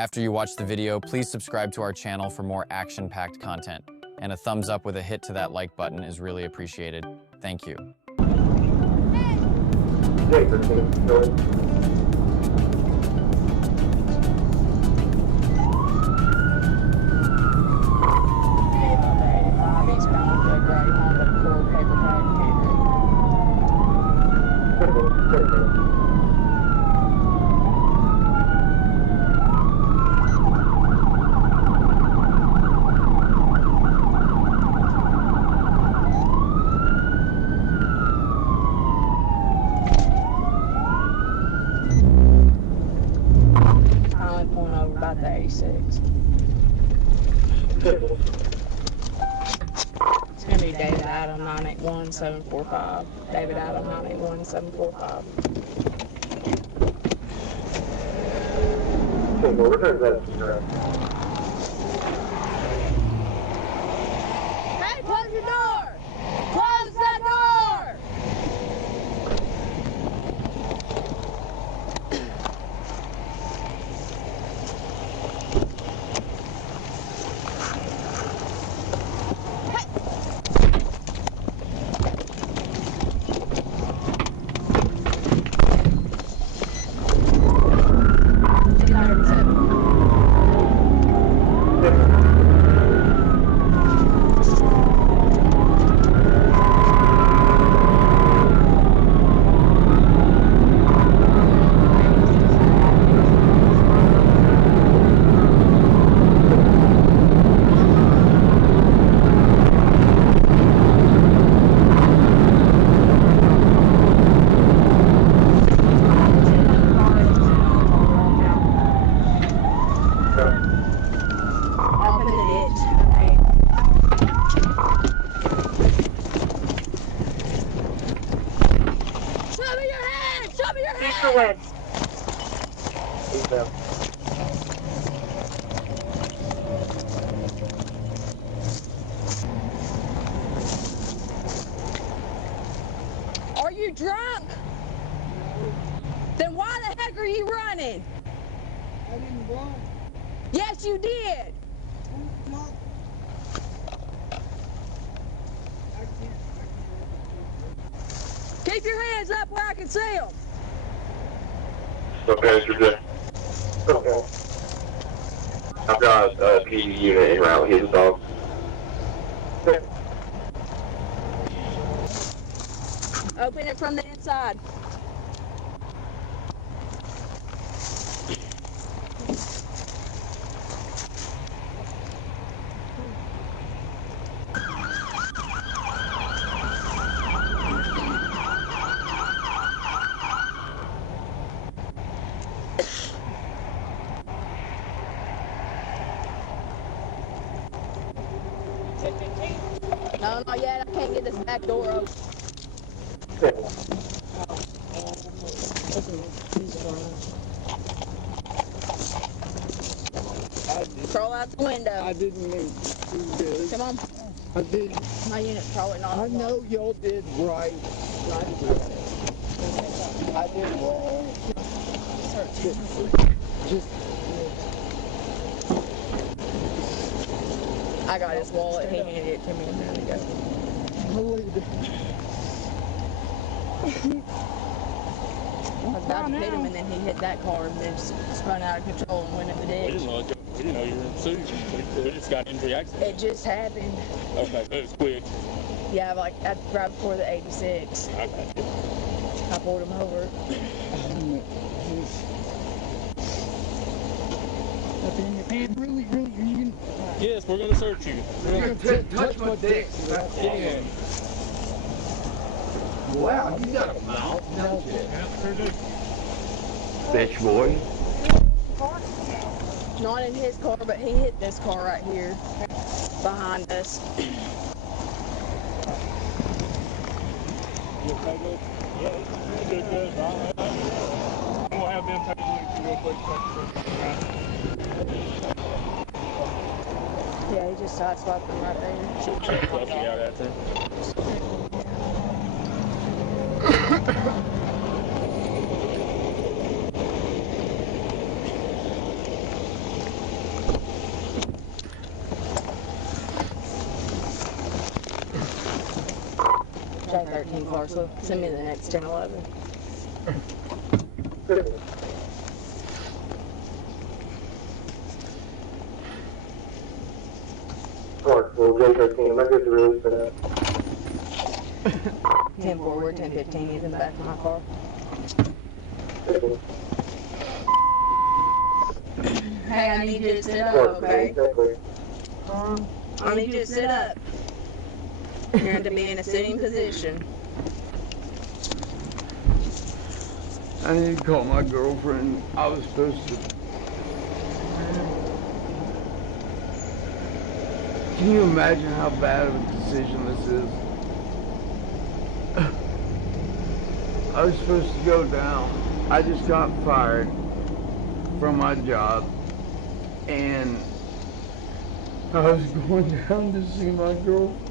After you watch the video, please subscribe to our channel for more action-packed content. And a thumbs up with a hit to that like button is really appreciated. Thank you. About the 86. It's gonna be David Adam 981745. David Adam 981745. Hey, close your door! Close that door! Are you drunk? Then why the heck are you running? I didn't run. Yes, you did. No. I can't. Keep your hands up where I can see them. Okay, sir. Okay. I've got a PD unit en route. He's dog. Open it from the inside. No, not yet. I can't get this back door open. Crawl out the window. I didn't mean to do this. Come on. I did. My unit's probably not. I know y'all did right. I did wrong. Just. I got his wallet. He handed it to me a minute ago. Believe it. I was about to hit him, and then he hit that car and then spun out of control and went in the We ditch. didn't know you were in Susan. We just got into the accident. It just happened. Okay, it was quick. Yeah, like right before the 86. I got you. I pulled him over. Nothing in your pants. Really, you can. Yes, we're gonna search you. You're gonna touch my dick. Yeah. Wow, you got a mouth. No shit. Bitch boy. Not in his car, but he hit this car right here behind us. You okay, good? Yeah, good. I'm gonna have them take a look real quick. Yeah, he just sideswiped him right there. Should check Fluffy out after. far, so send me the next 1011. Alright, well, J13, am I good to release for that? 10 forward, 1015, he's in the back of my car. Hey, I need you to sit up, okay? I need you to sit up. You're going to be in a sitting position. I need to call my girlfriend. I was supposed to. Can you imagine how bad of a decision this is? I was supposed to go down. I just got fired from my job, and I was going down to see my girlfriend.